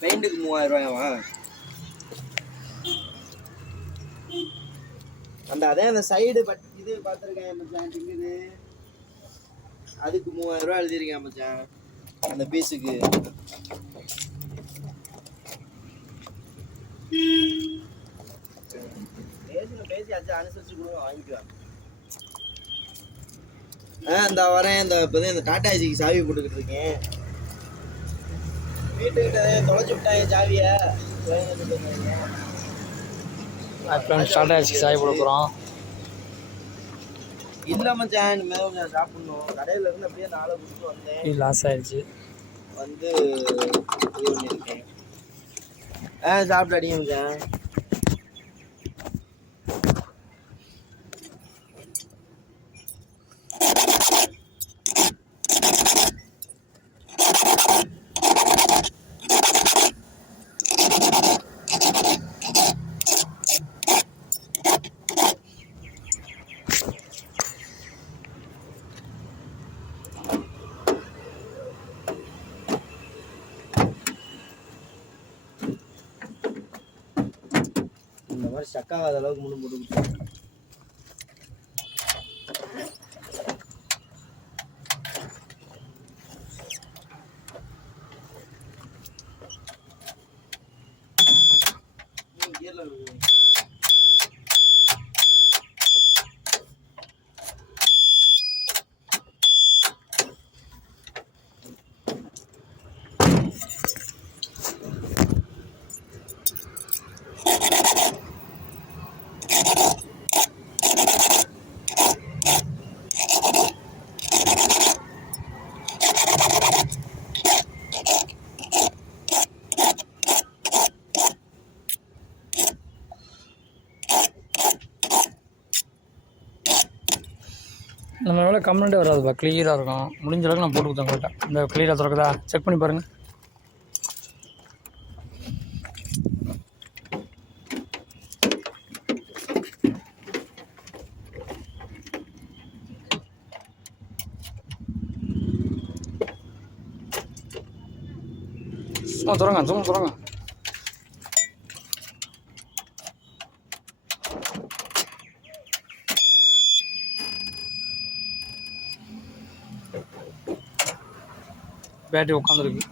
பெயிண்ட்டுக்கு 3000 ரூபாயாவா? அதே அந்த சைடு இது பார்த்துருக்கேன் மச்சான், டிங்குது அதுக்கு 3000 ரூபா எழுதியிருக்கேன் மச்சான் அந்த பீஸுக்கு. பேசியாச்சும் அனுசரிச்சு கொடுங்க, வாங்கிக்குவேன். இந்த வரேன். இந்த டாடா ஏசிக்கு சாவி போட்டுக்கிட்டு இருக்கேன். வீட்டுக்கிட்ட தொலைச்சு விட்டாங்க சாவிய. டாடா ஏசிக்கு சாவி போட போகிறோம். இல்லை மச்சான், இனிமேல் கொஞ்சம் சாப்பிடணும். கடையில் இருந்து அப்படியே 4 கொடுத்து வந்தேன். லாஸ் ஆயிடுச்சு. வந்து இது பண்ணியிருக்கேன். சாப்பிட்டு அடிங்க மச்சான். இந்த மாதிரி சக்காகாத அளவுக்கு முன்னு போட்டு கொடுத்து நம்ம எவ்வளோ கம்ப்ளைண்ட்டே வராதுப்பா, கிளியராக இருக்கும். முடிஞ்ச அளவுக்கு நான் போட்டு கொடுத்தேன் உங்கள்கிட்ட. இந்த கிளியராக திறக்குதா செக் பண்ணி பாருங்கள். சும்மா திறங்க. பேட்டரி உட்காந்துருக்கு.